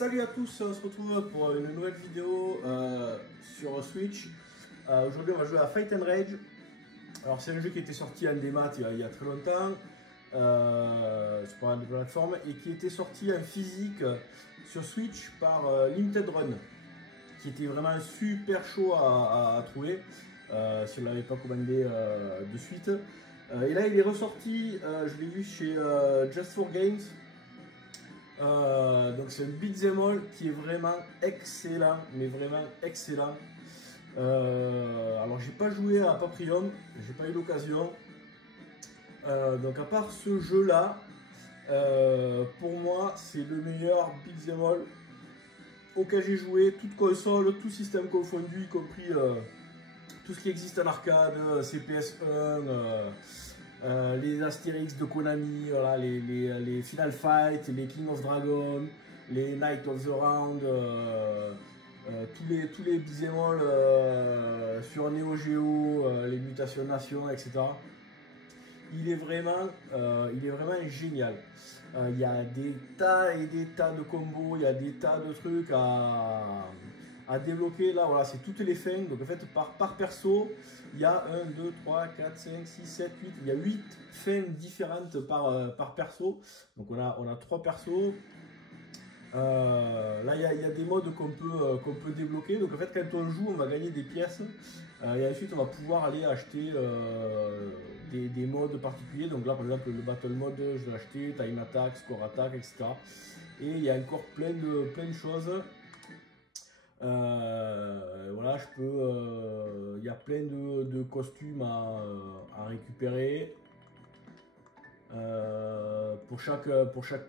Salut à tous, on se retrouve pour une nouvelle vidéo sur Switch. Aujourd'hui on va jouer à Fight and Rage. Alors c'est un jeu qui était sorti en démat il y a très longtemps sur pas mal de plateformes et qui était sorti en physique sur Switch par Limited Run, qui était vraiment super chaud à trouver si on ne l'avait pas commandé de suite. Et là il est ressorti, je l'ai vu chez Just for Games. Donc c'est un beat'em all qui est vraiment excellent, mais vraiment excellent. Alors j'ai pas joué à Paprium, j'ai pas eu l'occasion. Donc à part ce jeu là, pour moi c'est le meilleur beat'em all auquel j'ai joué, toute console, tout système confondu, y compris tout ce qui existe en arcade, CPS1, les Astérix de Konami, voilà, les Final Fight, les King of Dragon, les Night of the Round, tous les beat'em all sur Neo Geo, les Mutations Nation, etc. Il est vraiment génial. Il y a des tas et des tas de combos, il y a des tas de trucs à débloquer. Là, voilà, c'est toutes les fins. Donc, en fait, par perso, il y a 1, 2, 3, 4, 5, 6, 7, 8. Il y a 8 fins différentes par perso. Donc, on a 3 persos. Là, il y a des modes qu'on peut débloquer. Donc, en fait, quand on joue, on va gagner des pièces. Et ensuite, on va pouvoir aller acheter des modes particuliers. Donc là, par exemple, le Battle Mode, je vais acheter Time Attack, Score Attack, etc. Et il y a encore plein de choses. Voilà, il y a plein de costumes à récupérer pour chaque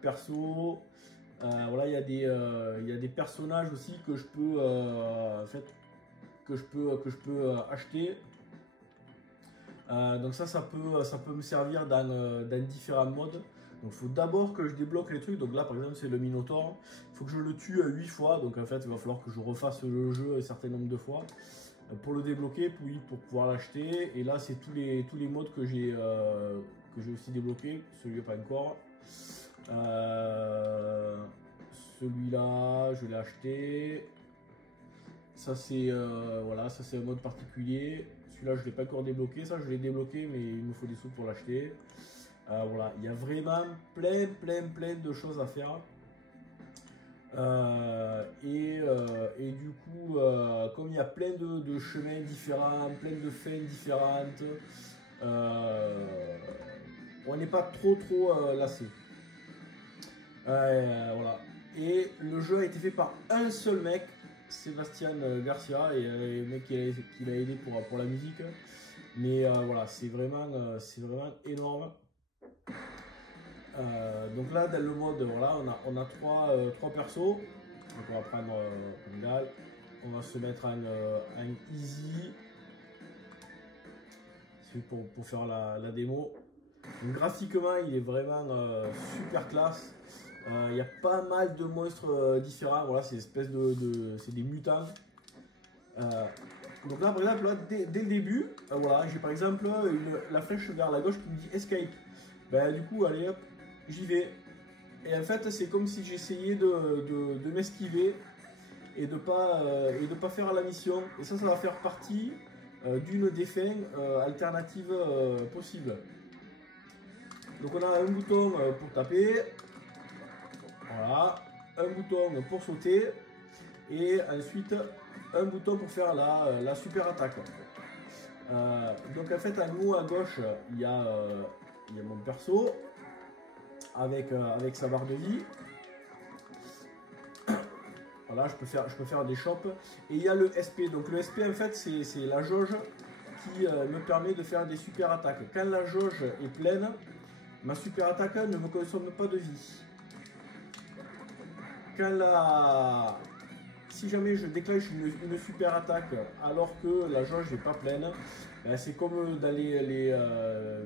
perso. Voilà, il y a des personnages aussi que je peux en fait, que je peux acheter. Donc ça peut me servir dans différents modes. Donc il faut d'abord que je débloque les trucs. Donc là par exemple c'est le Minotaur. Il faut que je le tue 8 fois. Donc en fait il va falloir que je refasse le jeu un certain nombre de fois pour le débloquer, pour pouvoir l'acheter. Et là c'est tous les modes que j'ai aussi débloqué. Celui-là pas encore. Celui-là je l'ai acheté. Ça c'est voilà, ça c'est un mode particulier. Celui-là je l'ai pas encore débloqué. Ça je l'ai débloqué mais il me faut des sous pour l'acheter. Voilà, il y a vraiment plein de choses à faire. Et du coup, comme il y a plein de chemins différents, plein de fins différentes, on n'est pas trop lassé. Voilà. Et le jeu a été fait par un seul mec, Sébastien Garcia, et le mec qui l'a aidé pour la musique. Mais voilà, c'est vraiment énorme. Donc là, dans le mode, voilà, on a trois persos. Donc on va prendre Gal. On va se mettre en easy. C'est pour faire la démo. Donc, graphiquement, il est vraiment super classe. Il y a pas mal de monstres différents. Voilà, c'est c'est des mutants. Donc là, par exemple, là, dès le début, voilà, j'ai par exemple la flèche vers la gauche qui me dit escape. Ben, du coup, allez hop, j'y vais. Et en fait, c'est comme si j'essayais de m'esquiver et de pas faire la mission. Et ça va faire partie d'une des fins alternatives possibles. Donc on a un bouton pour taper, voilà, un bouton pour sauter et ensuite un bouton pour faire la super attaque. Donc en fait, en haut à gauche, il y a mon perso avec sa barre de vie. Voilà, je peux faire des chops. Et il y a le SP. Donc le SP en fait c'est la jauge qui me permet de faire des super attaques. Quand la jauge est pleine, ma super attaque ne me consomme pas de vie. Si jamais je déclenche une super attaque alors que la jauge n'est pas pleine, ben c'est comme dans les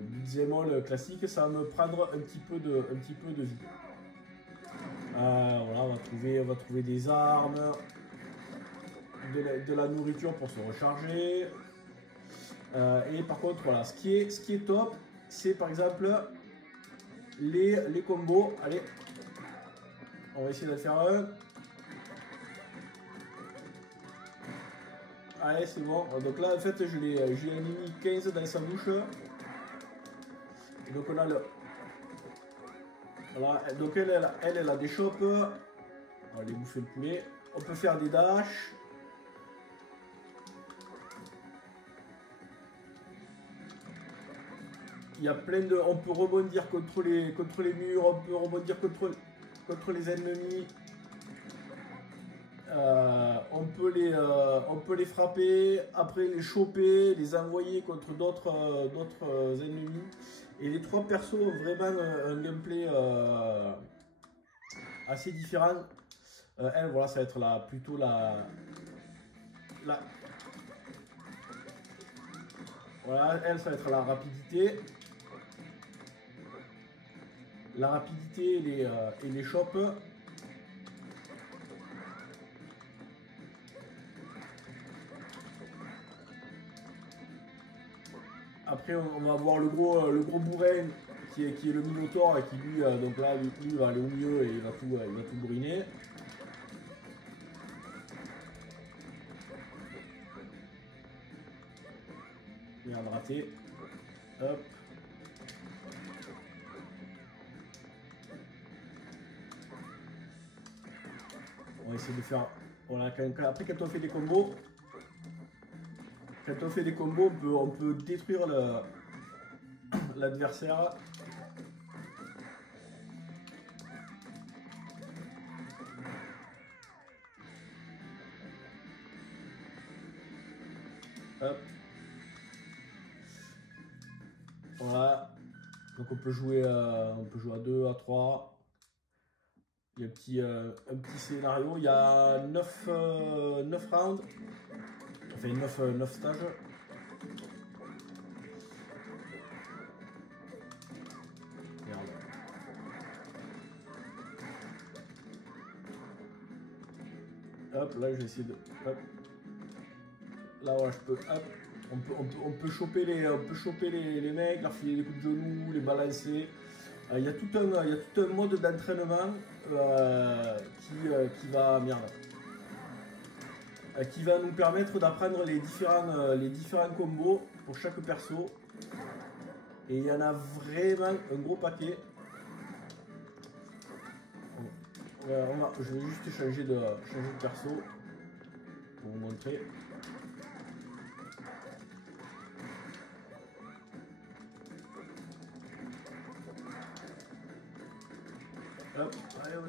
beat'em all classiques, ça va me prendre un petit peu de vie. Voilà, on va trouver des armes, de la nourriture pour se recharger. Et par contre, voilà, ce qui est top, c'est par exemple les combos. Allez, on va essayer de faire un. Allez, c'est bon. Donc là, en fait, j'ai un mis 15 dans sa bouche. Donc on a le... Voilà, donc elle a des chopes. On va aller bouffer le poulet. On peut faire des dashs. Il y a plein de... On peut rebondir contre les murs, on peut rebondir contre les ennemis. On peut les frapper, après les choper, les envoyer contre d'autres ennemis. Et les trois persos ont vraiment un gameplay assez différent. Elle, voilà, ça va être plutôt voilà, elle, ça va être la rapidité. La rapidité et les chopes. Après, on va avoir le gros bourrin qui est le Minotaur et qui lui, donc là, lui, il va aller au milieu et il va tout bourriner. Merde, raté. Hop. On va essayer de faire... Voilà, après quand on fait des combos... Quand on fait des combos, on peut détruire l'adversaire. Hop. Voilà. Donc on peut jouer à 2, à 3. Il y a un petit scénario. Il y a 9 rounds. Enfin 9 stages. Merde. Hop, là je vais essayer de... Hop. Là voilà, je peux... Hop. On peut choper les mecs, leur filer des coups de genoux, les balancer. Il y a tout un mode d'entraînement qui va... Merde. Qui va nous permettre d'apprendre les différents combos pour chaque perso. Et il y en a vraiment un gros paquet. Je vais juste changer de perso pour vous montrer. Hop, allez, hop.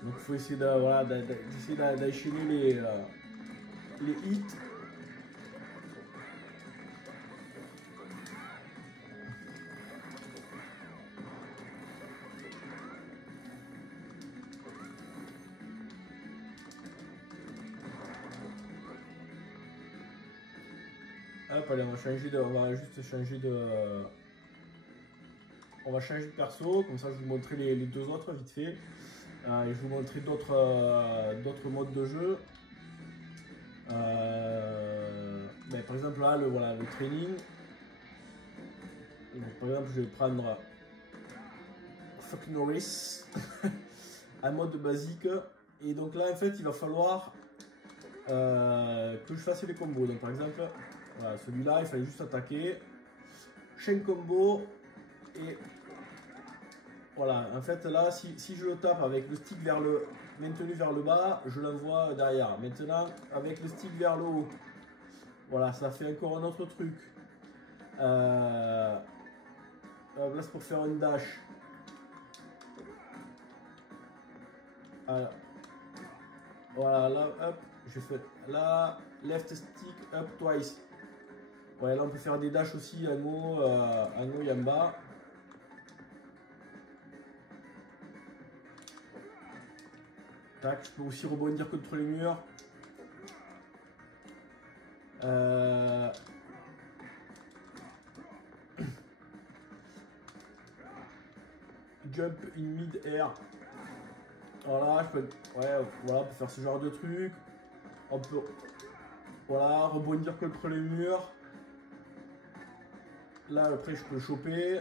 Donc il faut essayer d'enchaîner les hits. Hop, allez, on va changer de perso, comme ça je vais vous montrer les deux autres vite fait. Et je vais vous montrer d'autres modes de jeu. Ben, par exemple là, le training. Donc, par exemple, je vais prendre Fuck Norris en mode basique. Et donc là, en fait, il va falloir que je fasse les combos. Donc par exemple, voilà, celui-là, il fallait juste attaquer. Chain combo. Et voilà, en fait là, si je le tape avec le stick maintenu vers le bas, je l'envoie derrière. Maintenant, avec le stick vers le haut, voilà, ça fait encore un autre truc. Là, c'est pour faire une dash. Voilà, là, hop, je fais là, left stick, up twice. Ouais, là, on peut faire des dashs aussi en haut et en bas. Tac, je peux aussi rebondir contre les murs. Jump in mid-air. Voilà, je peux, voilà, on peut faire ce genre de truc. On peut, voilà, rebondir contre les murs. Là, après, je peux choper.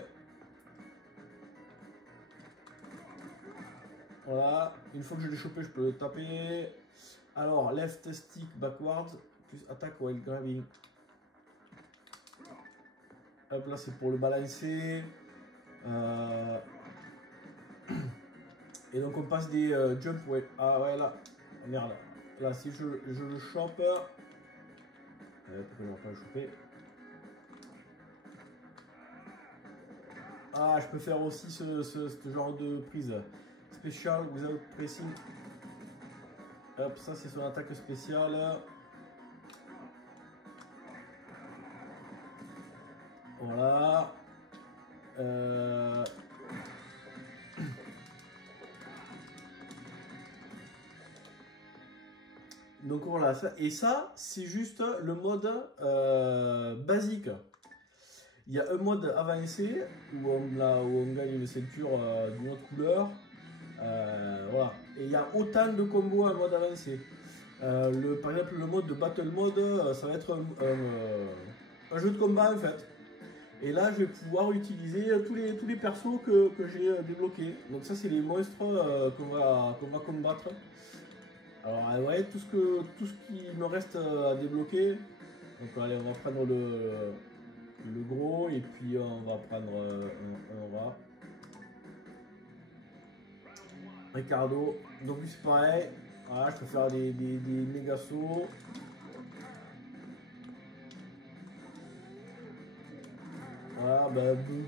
Voilà, une fois que je l'ai chopé, je peux le taper. Alors, left stick backwards, plus attack while grabbing. Hop, là c'est pour le balancer. Et donc on passe des jump, ouais. Ah ouais, là, merde. Là, si je le chope. Pourquoi je ne vais pas le choper? Ah, je peux faire aussi ce genre de prise. Special without pressing. Hop, ça c'est son attaque spéciale. Voilà. Donc voilà, ça, et ça c'est juste le mode basique. Il y a un mode avancé où on gagne une ceinture d'une autre couleur. Voilà. Et il y a autant de combos en mode avancé. Par exemple, le mode de battle mode, ça va être un jeu de combat en fait. Et là, je vais pouvoir utiliser tous les persos que j'ai débloqués. Donc ça, c'est les monstres qu'on va combattre. Alors ouais, tout ce qui me reste à débloquer. Donc allez, on va prendre le gros et puis on va prendre un rat. Ricardo. Donc c'est pareil. Voilà, je peux faire des méga sauts. Voilà, bah boum.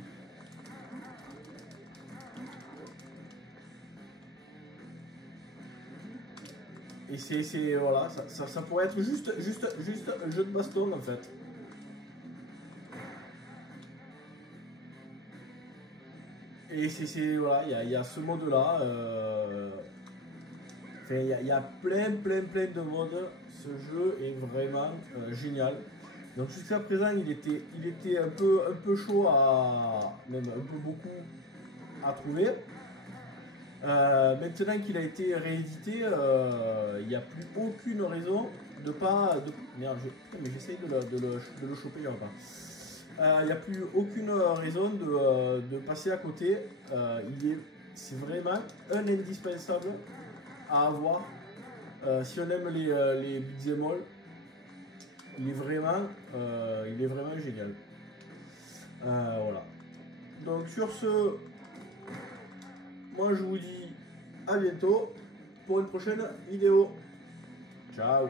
Et c'est voilà, ça pourrait être juste un jeu de baston en fait. Et c'est voilà, il y a ce mode là. Enfin, il y a plein de modes. Ce jeu est vraiment génial. Donc jusqu'à présent, il était un peu chaud même un peu beaucoup à trouver. Maintenant qu'il a été réédité, il n'y a plus aucune raison de pas. Merde, mais j'essaye de le choper, j'en pas. Il n'y a plus aucune raison de passer à côté. C'est vraiment un indispensable à avoir. Si on aime les beat'em all, il est vraiment génial. Voilà. Donc sur ce, moi je vous dis à bientôt pour une prochaine vidéo. Ciao.